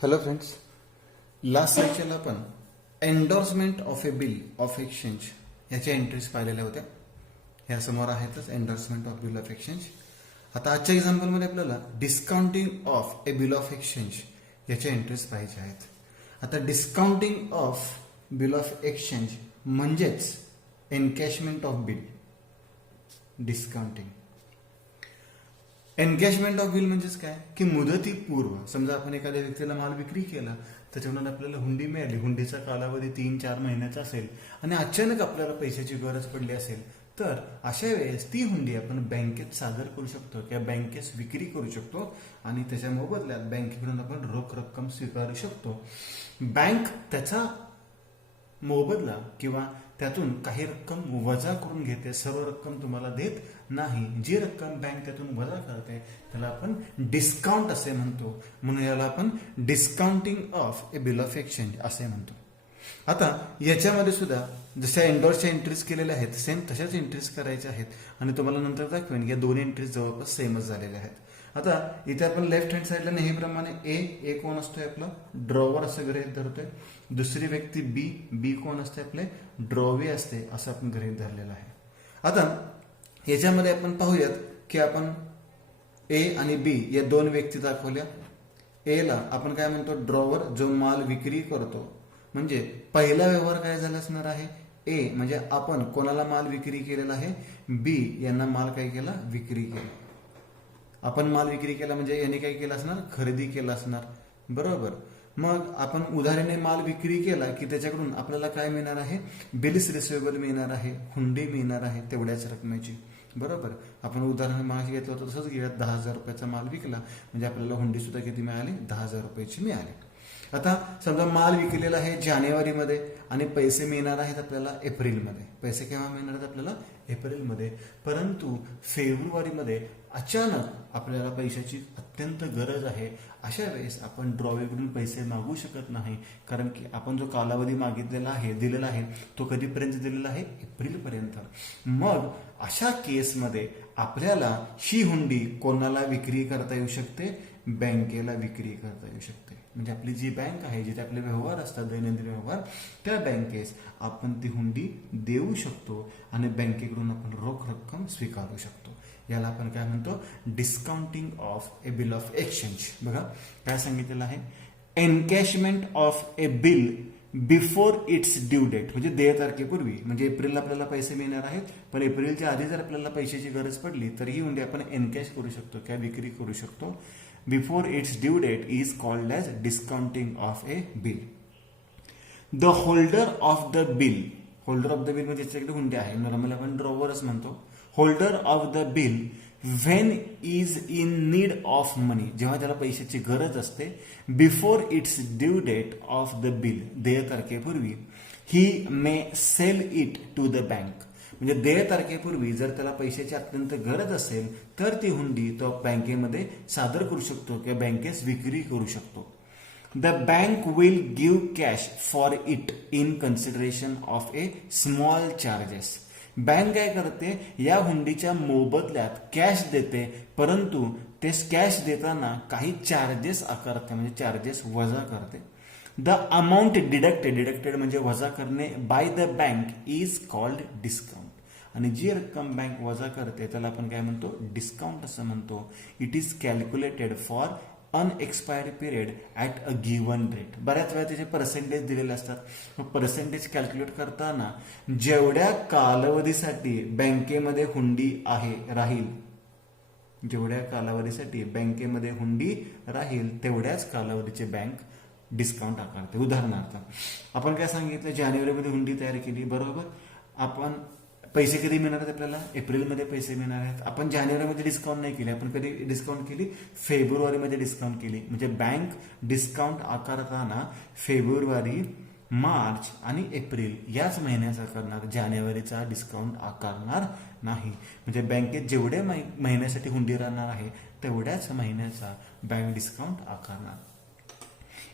Hello friends, last लेक्चरला आपण endorsement of a bill of exchange याच्या एंट्रीज पाहिलेल्या होत्या. ह्या समोर आहेतच endorsement of bill of exchange. आता आजच्या एक्झाम्पलमध्ये आपल्याला discounting of a bill of exchange याच्या एंट्रीज पाहायच्या आहेत. आता discounting of bill of exchange म्हणजेच encashment of bill. Discounting encashment of bill म्हणजेच काय की मुदतीपूर्व समजा आपण एखाद्या व्यक्तीला माल विक्री केला, त्याच्याकडून आपल्याला हुंडी मिळाली, हुंडीचा कालावधी 3-4 महिन्याचा असेल आणि अचानक आपल्याला पैशाची गरज पडली असेल, तर अशा वेळेस ती हुंडी आपण बँकेत सादर करू शकतो किंवा बँकेत विक्री करू शकतो आणि त्याच्या मोबदल्यात बँकेकडून आपण रोख रक्कम स्वीकारू शकतो. बँक त्याचा मोबदला किंवा त्यातून काही रक्कम वजा करून घेते, सर्व रक्कम तुम्हाला देत नाही. जी रक्कम बँक त्यातून वजा करते त्याला आपण डिस्काउंट असे म्हणतो. म्हणून याला आपण discounting of a bill of exchange असे म्हणतो. आता याच्यामध्ये सुद्धा जशा एन्डोर्सच्या एंट्रीज केलेल्या आहेत सेम तशाच एंट्रीज करायच्या आहेत आणि तुम्हाला नंतर दाखवेन या दोन एंट्रीज जवळपास सेमच झालेल्या आहेत. आता इथे आपण लेफ्ट हँड साईडला नेहमीप्रमाणे ए कोण असतोय आपला ड्रॉवर असं गृहीत धरतोय. दुसरी व्यक्ती बी कोण असते आपले ड्रॉवे असते असं आपण गृहीत धरलेलं आहे. आता याच्यामध्ये आपण पाहूयात की आपण ए आणि बी या दोन व्यक्ती दाखवल्या. ए ला आपण काय म्हणतो ड्रॉवर, जो माल विक्री करतो. म्हणजे पहिला व्यवहार काय झाला असणार आहे ए म्हणजे आपण कोणाला माल विक्री केलेला आहे, बी यांना माल काय केला विक्री केला. आपण माल विक्री केला म्हणजे यांनी काय केलं असणार खरेदी केला असणार, बरोबर. मग आपण उधारीने माल विक्री केला की त्याच्याकडून आपल्याला काय मिळणार आहे, बिल्स रिसिवेबल मिळणार आहे, हुंडी मिळणार आहे तेवढ्याच रकमेची, बरोबर. आपण उदाहरण माल घेतलं होतं तसंच घेऊयात 10,000 रुपयाचा माल विकला म्हणजे आपल्याला हुंडी सुद्धा किती मिळाली 10,000 रुपयाची मिळाली. आता समजा माल विकलेला आहे जानेवारीमध्ये आणि पैसे मिळणार आहेत आपल्याला एप्रिलमध्ये. पैसे केव्हा मिळणार आहेत आपल्याला एप्रिलमध्ये. परंतु फेब्रुवारीमध्ये अचानक आपल्याला पैशाची अत्यंत गरज आहे. अशा वेळेस आपण ड्रॉवेकडून पैसे मागू शकत नाही, कारण की आपण जो कालावधी मागितलेला आहे दिलेला आहे तो कधीपर्यंत दिलेला आहे एप्रिलपर्यंत. मग अशा केसमध्ये आपल्याला ही हुंडी कोणाला विक्री करता येऊ शकते, बँकेला विक्री करता येऊ शकते. म्हणजे आपली जी बँक आहे जिथे आपले व्यवहार असतात दैनंदिन व्यवहार त्या बँकेस आपण ती हुंडी देऊ शकतो आणि बँकेकडून आपण रोख रक्कम स्वीकारू शकतो. याला आपण काय म्हणतो discounting of a bill of exchange. बघा काय सांगितलेलं आहे, encashment of a bill before its due date. म्हणजे देय तारखेपूर्वी, म्हणजे एप्रिलला आपल्याला पैसे मिळणार आहेत पण एप्रिलच्या आधी जर आपल्याला पैशाची गरज पडली तर ही हुंडी आपण एनकॅश करू शकतो किंवा विक्री करू शकतो. Before its due date is called as discounting of a bill. The holder of the bill, holder of the bill म्हणजे याच्याकडे हुंडी आहे, नॉर्मली आपण ड्रॉवरच म्हणतो. Holder of the bill when is in need of money, जेव्हा त्याला पैशाची गरज असते. Before its due date of the bill, देय तारखेपूर्वी. He may sell it to the bank, म्हणजे देय तारखेपूर्वी जर त्याला पैशाची अत्यंत गरज असेल तर ती हुंडी तो बँकेमध्ये सादर करू शकतो किंवा बँकेस विक्री करू शकतो. The bank will give cash for it in consideration of A small charges. Bank काय करते, या हुंडीच्या मोबदल्यात कॅश देते, परंतु ते कॅश देताना काही चार्जेस आकारते, म्हणजे चार्जेस वजा करते. द अमाऊंट डिडक्टेड म्हणजे वजा करणे by the bank is called discount. आणि जी रक्कम बँक वजा करते त्याला आपण काय म्हणतो डिस्काउंट असं म्हणतो. It is calculated for unexpired period at a given rate. बऱ्याच वेळा त्याचे पर्सेंटेज दिलेले असतात. मग पर्सेंटेज कॅल्क्युलेट करताना जेवढ्या कालावधीसाठी बँकेमध्ये हुंडी राहील, जेवढ्या कालावधीसाठी बँकेमध्ये हुंडी राहील तेवढ्याच कालावधीचे बँक डिस्काउंट आकारते. उदाहरणार्थ आपण काय सांगितलं, जानेवारीमध्ये हुंडी तयार केली, बरोबर. आपण पैसे कधी मिळणार आहेत आपल्याला एप्रिलमध्ये पैसे मिळणार आहेत. आपण जानेवारीमध्ये डिस्काउंट नाही केली, आपण कधी डिस्काउंट केली फेब्रुवारीमध्ये डिस्काउंट केली. म्हणजे बँक डिस्काउंट आकारताना फेब्रुवारी, मार्च आणि एप्रिल याच महिन्याचा करणार, जानेवारीचा डिस्काउंट आकारणार नाही. म्हणजे बँकेत जेवढ्या महिन्यासाठी हुंडी राहणार आहे तेवढ्याच महिन्याचा बँक डिस्काउंट आकारणार.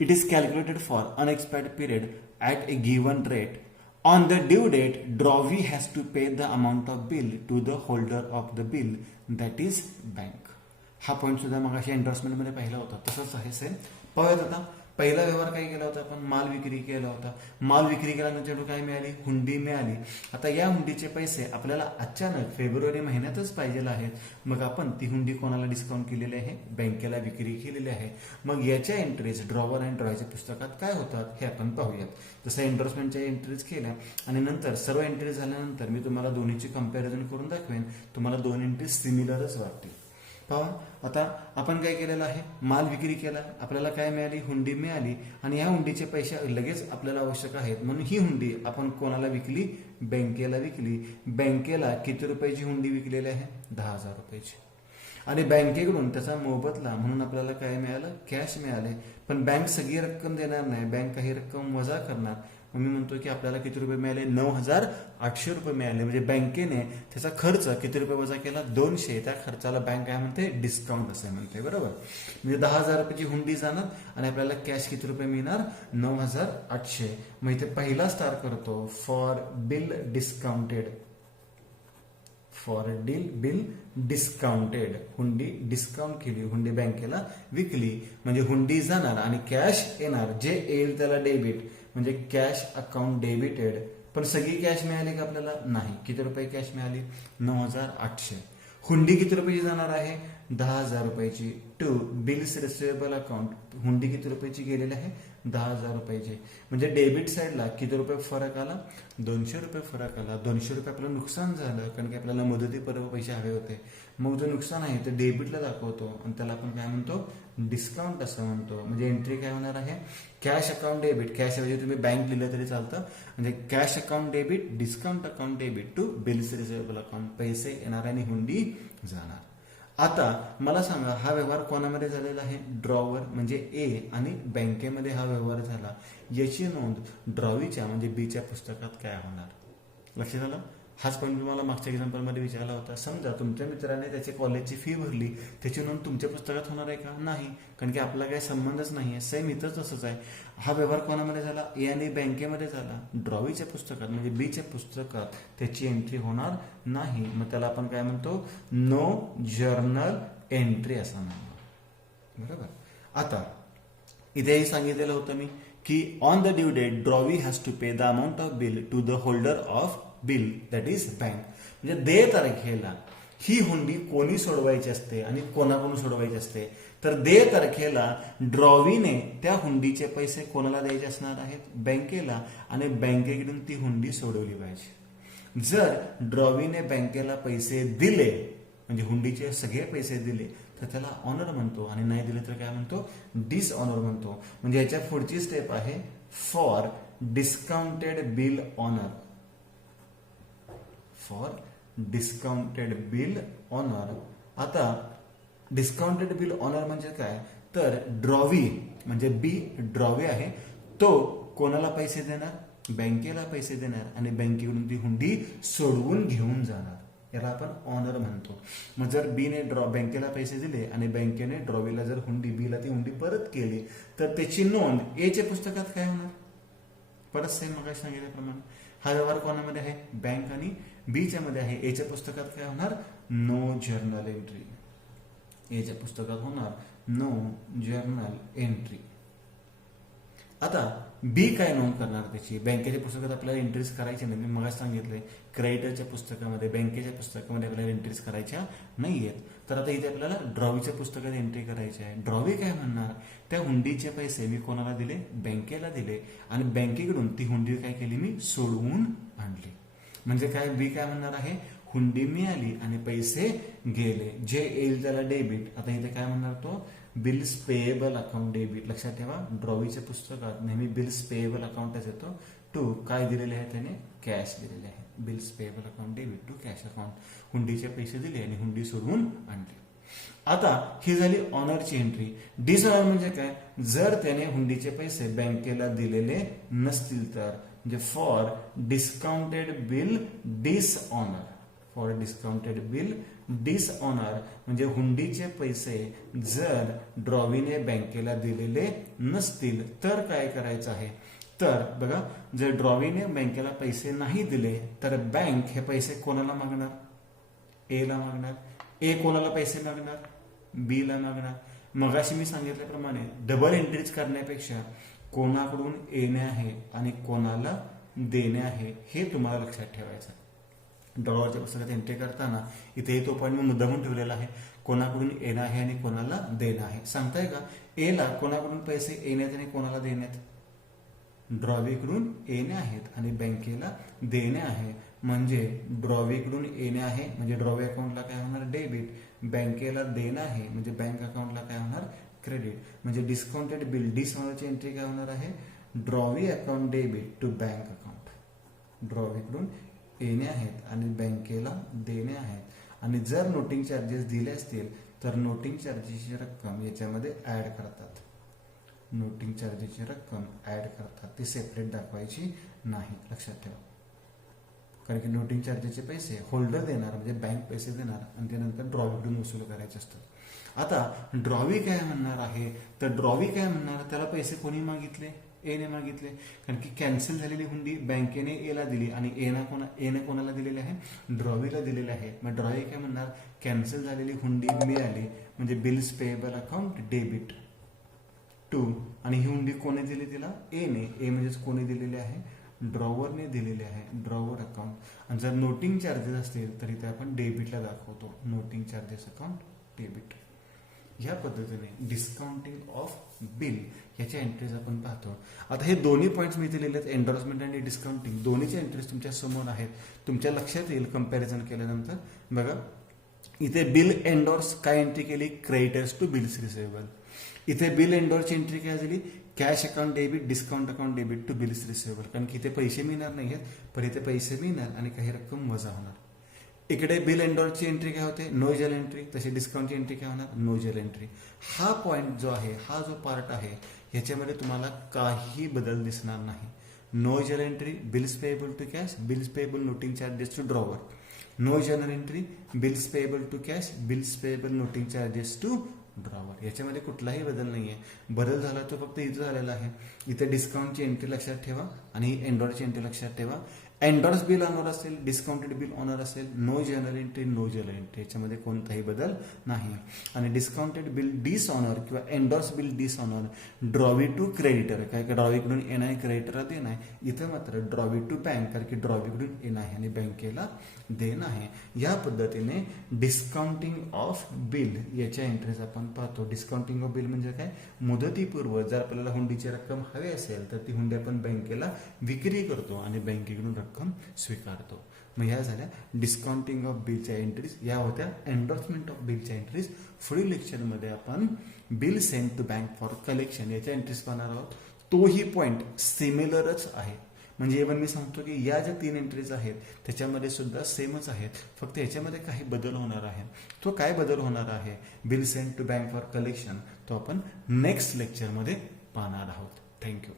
It is calculated for unexpired period at a given rate. On the due date, drawee has to pay the amount of bill to the holder of the bill, that is bank. हा point सुद्धा मग अशा एन्डोर्समेंट मध्ये पाहिला होता, तसंच आहे same. पाहूयात आता पहिला व्यवहार काय केला होता आपण, माल विक्री केला होता. माल विक्री केल्यानंतर काय मिळाली, हुंडी मिळाली. आता या हुंडीचे पैसे आपल्याला अचानक फेब्रुवारी महिन्यातच पाहिजे आहेत. मग आपण ती हुंडी कोणाला डिस्काउंट केलेली आहे, बँकेला विक्री केलेली आहे. मग याच्या एंट्रीज ड्रॉवर आणि ड्रॉच्या पुस्तकात काय होतात हे आपण पाहूयात. जसं एंडोर्समेंटच्या एंट्रीज केल्या आणि नंतर सर्व एंट्रीज झाल्यानंतर मी तुम्हाला दोन्हीची कंपॅरिझन करून दाखवेन. तुम्हाला दोन एंट्रीज सिमिलरच वाटतील. पहा, आता आपण काय केलेलं आहे, माल विक्री केला, आपल्याला काय मिळाली, हुंडी मिळाली. आणि ह्या हुंडीचे पैसे लगेच आपल्याला आवश्यक आहेत, म्हणून ही हुंडी आपण कोणाला विकली, बँकेला विकली. बँकेला किती रुपयाची हुंडी विकलेली आहे, 10,000 रुपयाची. आणि बँकेकडून त्याचा मोबदला म्हणून आपल्याला काय मिळालं, कॅश मिळाले. पण बँक सगळी रक्कम देणार नाही, बँक काही रक्कम वजा करणार. मी म्हणतो की आपल्याला किती रुपये मिळाले, 9,800 रुपये मिळाले. म्हणजे बँकेने त्याचा खर्च किती रुपये वजा केला, 200. त्या खर्चाला बँक काय म्हणते, डिस्काउंट असं म्हणते, बरोबर. म्हणजे 10,000 रुपयाची हुंडी जाणार आणि आपल्याला कॅश किती रुपये मिळणार, 9,800. मग इथे पहिला स्टार करतो, for bill discounted. For bill discounted, हुंडी डिस्काउंट केली, हुंडी बँकेला विकली. म्हणजे हुंडी जाणार आणि कॅश येणार, जे येईल त्याला डेबिट, म्हणजे कॅश अकाउंट डेबिटेड. पण सगळी कॅश मिळाली का आपल्याला, नाही. किती रुपये कॅश मिळाली, 9,800. हुंडी किती रुपयाची जाणार आहे, 10,000 रुपयाची. टू बिल्स रिसिवेबल अकाउंट, हुंडी किती रुपयाची गेलेली आहे, 10,000 रुपयाची. म्हणजे डेबिट साईडला किती रुपये फरक आला, 200 रुपये फरक आला. 200 रुपये आपलं नुकसान झालं, कारण की आपल्याला मुदतीपर्यंत पैसे हवे होते. मग जो नुकसान आहे ते डेबिटला दाखवतो आणि त्याला आपण काय म्हणतो, डिस्काउंट असं म्हणतो. म्हणजे एंट्री काय होणार आहे, कॅश अकाउंट डेबिट. कॅश ऐवजी तुम्ही बँक लिहिलं तरी चालतं. म्हणजे cash account debit, discount account debit to bills receivable account. पैसे येणार आणि हुंडी जाणार. आता मला सांगा, हा व्यवहार कोणामध्ये झालेला आहे, ड्रॉवर म्हणजे ए आणि बँकेमध्ये हा व्यवहार झाला. याची नोंद ड्रॉवीच्या म्हणजे बीच्या पुस्तकात काय होणार, लक्षात आलं. हाच पॉईंट तुम्हाला मागच्या एक्झाम्पलमध्ये विचारला होता. समजा तुमच्या मित्राने त्याची कॉलेजची फी भरली, त्याची नोंद तुमच्या पुस्तकात होणार आहे का, नाही, कारण की आपला काही संबंधच नाही आहे. सेम इथंच तसंच आहे. हा व्यवहार कोणामध्ये झाला, ए आणि बँकेमध्ये झाला. ड्रॉवीच्या पुस्तकात म्हणजे बीच्या पुस्तकात त्याची एंट्री होणार नाही. मग त्याला आपण काय म्हणतो, नो जर्नल एंट्री असं म्हणतो, बरोबर. आता इथेही सांगितलेलं होतं मी की on the due date drawee has to pay the amount of bill to the holder of bill, that is bank. म्हणजे दे तारखेला ही हुंडी कोणी सोडवायची असते आणि कोणाकडून सोडवायची असते, तर दे तारखेला ड्रॉवीने त्या हुंडीचे पैसे कोणाला द्यायचे असणार आहेत, बँकेला. आणि बँकेकडून ती हुंडी सोडवली पाहिजे. जर ड्रॉवीने बँकेला पैसे दिले, म्हणजे हुंडीचे सगळे पैसे दिले, तर त्याला ऑनर म्हणतो. आणि नाही दिले तर काय म्हणतो, डिसऑनर म्हणतो. म्हणजे याच्या पुढची स्टेप आहे for discounted bill honour. For discounted bill honour. आता डिस्काउंटेड बिल ऑनर म्हणजे काय, तर ड्रॉवी म्हणजे बी ड्रॉवी आहे, तो कोणाला पैसे देणार, बँकेला पैसे देणार आणि बँकेकडून ती हुंडी सोडवून घेऊन जाणार. याला आपण ऑनर म्हणतो. मग जर बीने बँकेला पैसे दिले आणि बँकेने ड्रॉवीला जर हुंडी, बीला ती हुंडी परत केली, तर त्याची नोंद एच्या पुस्तकात काय होणार, परत सेम मग सांगितल्याप्रमाणे हा व्यवहार कोणामध्ये आहे, बँक आणि बीच्या मध्ये आहे. एच्या पुस्तकात काय होणार, नो जर्नल एंट्री. एच्या पुस्तकात होणार नो जर्नल एंट्री. आता बी काय नोंद करणार त्याची, बँकेच्या पुस्तकात आपल्याला एंट्रीज करायच्या नाही. मी मगाच सांगितलंय क्रेडिटरच्या पुस्तकामध्ये, बँकेच्या पुस्तकामध्ये आपल्याला एंट्रीज करायच्या नाहीयेत. तर आता इथे आपल्याला ड्रॉवीच्या पुस्तकात एंट्री करायची आहे. ड्रॉवी काय म्हणणार, त्या हुंडीचे पैसे मी कोणाला दिले, बँकेला दिले आणि बँकेकडून ती हुंडी काय केली, मी सोडवून आणली. म्हणजे काय, बी काय म्हणणार आहे, हुंडी मिळाली आणि पैसे गेले, जे येईल त्याला डेबिट. आता इथे काय म्हणणार तो, बिल्स पेएबल अकाउंट डेबिट. लक्षात ठेवा, ड्रॉवीच्या पुस्तकात नेहमी बिल्स पेएबल अकाउंटच येतो. टू काय दिलेले आहे त्याने, कॅश दिलेले आहे. Bills payable account debit to cash account. हुंडीचे पैसे दिले आणि हुंडी सोडवून आणली. आता ही झाली ऑनरची एंट्री. डिसऑनर म्हणजे काय, जर त्याने हुंडीचे पैसे बँकेला दिलेले नसतील तर, म्हणजे for discounted bill dishonour. For discounted bill dishonour म्हणजे हुंडीचे पैसे जर ड्रॉवीने बँकेला दिलेले नसतील तर काय करायचं आहे, तर बघा, जर ड्रॉवीने बँकेला पैसे नाही दिले तर बँक हे पैसे कोणाला मागणार, ए ला मागणार. ए कोणाला पैसे मागणार, बी ला मागणार. मगाशी मी सांगितल्याप्रमाणे डबल एंट्रीज करण्यापेक्षा कोणाकडून येणे आहे आणि कोणाला देणे आहे हे तुम्हाला लक्षात ठेवायचं. ड्रॉवरच्या पुस्तकात एंट्री करताना इथे तो पॉईंट मी मुद्दामून ठेवलेला आहे, कोणाकडून येणं आहे आणि कोणाला देणं आहे. सांगताय का, एला कोणाकडून पैसे येण्यात आणि कोणाला देण्यात? ड्रॉवीकडून येणे आहेत आणि बँकेला देणे आहे. म्हणजे ड्रॉवीकडून येणे आहे म्हणजे ड्रॉवी अकाउंटला काय होणार? डेबिट. बँकेला देणं आहे म्हणजे बँक अकाउंटला काय होणार? क्रेडिट. म्हणजे डिस्काउंटेड बिल डिसऑनरची एंट्री काय होणार आहे? Drawee account debit to bank account. ड्रॉवीकडून येणे आहेत आणि बँकेला देणे आहेत. आणि जर नोटिंग चार्जेस दिले असतील तर नोटिंग चार्जेसची रक्कम याच्यामध्ये ऍड करतात. नोटिंग चार्जेसची रक्कम ऍड करतात, ती सेपरेट दाखवायची नाही, लक्षात ठेवा. कारण की नोटिंग चार्जेसचे पैसे होल्डर देणार म्हणजे बँक पैसे देणार आणि त्यानंतर ड्रॉवीकडून वसूल करायचे असतात. आता ड्रॉवी काय म्हणणार आहे, तर ड्रॉवी काय म्हणणार, त्याला पैसे कोणी मागितले? एने मागितले. कारण की कॅन्सल झालेली हुंडी बँकेने एला दिली आणि एने कोणाला दिलेली आहे? ड्रॉवीला दिलेली आहे. मग ड्रॉवी काय म्हणणार, कॅन्सल झालेली हुंडी मिळाली म्हणजे bills payable account debit to, आणि ही हुंडी कोणी दिली तिला? एने. ए म्हणजेच कोणी दिलेली आहे? ड्रॉवरने दिलेले आहे, ड्रॉवर अकाउंट. आणि जर नोटिंग चार्जेस असतील तर इथे आपण डेबिटला दाखवतो, नोटिंग चार्जेस अकाउंट डेबिट. या पद्धतीने डिस्काउंटिंग ऑफ बिल याच्या एंट्रीज आपण पाहतो. आता हे दोन्ही पॉईंट्स मी इथे लिहिलेत, एंडोर्समेंट आणि डिस्काउंटिंग, दोन्हीच्या एंट्रीज तुमच्या समोर आहेत. तुमच्या लक्षात येईल कंपॅरिझन केल्यानंतर. बघा इथे बिल एंडोर्स काय एंट्री केली? Creditors to bills receivable. इथे बिल एंडोर्सची एंट्री काय झाली? Cash account debit, discount account debit to bills receivable. कारण की इथे पैसे मिळणार नाहीत, पण इथे पैसे मिळणार आणि काही रक्कम वजा होणार. इकडे बिल एंडोर्सची एंट्री काय होते? Nozzle entry. तशी डिस्काउंटची एंट्री काय होणार? Nozzle entry. हा पॉईंट जो आहे, हा जो पार्ट आहे, याच्यामध्ये तुम्हाला काही बदल दिसणार नाही. नोजल entry bills payable to cash, bills payable noting charges to drawer. No journal entry bills payable to cash, bills payable noting charges to drawer. याच्यामध्ये कुठलाही बदल नाहीये. बदल झाला तो फक्त इथं झालेला आहे. इथे डिस्काउंटची एंट्री लक्षात ठेवा आणि एंडोर्सची एंट्री लक्षात ठेवा. एंडोर्स बिल ऑनर असेल, डिस्काउंटेड बिल ऑनर असेल, no journal entry, no journal entry, याच्यामध्ये कोणताही बदल नाही. आणि डिस्काउंटेड बिल डिसऑनर किंवा endorse bill dishonour, drawee to creditor, काय की ड्रॉवीकडून येणं आहे, क्रेडिटरला देणं आहे. इथं मात्र ड्रॉवी टू बँक, कारण की ड्रॉवीकडून येणं आहे आणि बँकेला देणं आहे. या पद्धतीने डिस्काउंटिंग ऑफ बिल याच्या एंट्रीज आपण पाहतो. डिस्काउंटिंग ऑफ बिल म्हणजे काय? मुदतीपूर्व जर आपल्याला हुंडीची रक्कम हवी असेल तर ती हुंडी आपण बँकेला विक्री करतो आणि बँकेकडून रक्कम स्वीकारतो. मग या झाल्या डिस्काउंटिंग ऑफ बिलच्या एंट्रीज. या होत्या एंडोर्समेंट ऑफ बिलच्या एंट्रीज. पुढील लेक्चरमध्ये आपण bill send to bank for collection याच्या एंट्रीज पाहणार आहोत. तोही पॉइंट सिमिलरच आहे. म्हणजे इव्हन मी सांगतो की या ज्या 3 एंट्रीज आहेत त्याच्यामध्ये सुद्धा सेमच आहेत, फक्त याच्यामध्ये काही बदल होणार आहे. तो काय बदल होणार आहे bill send to bank for collection तो आपण नेक्स्ट लेक्चरमध्ये पाहणार आहोत. थँक्यू.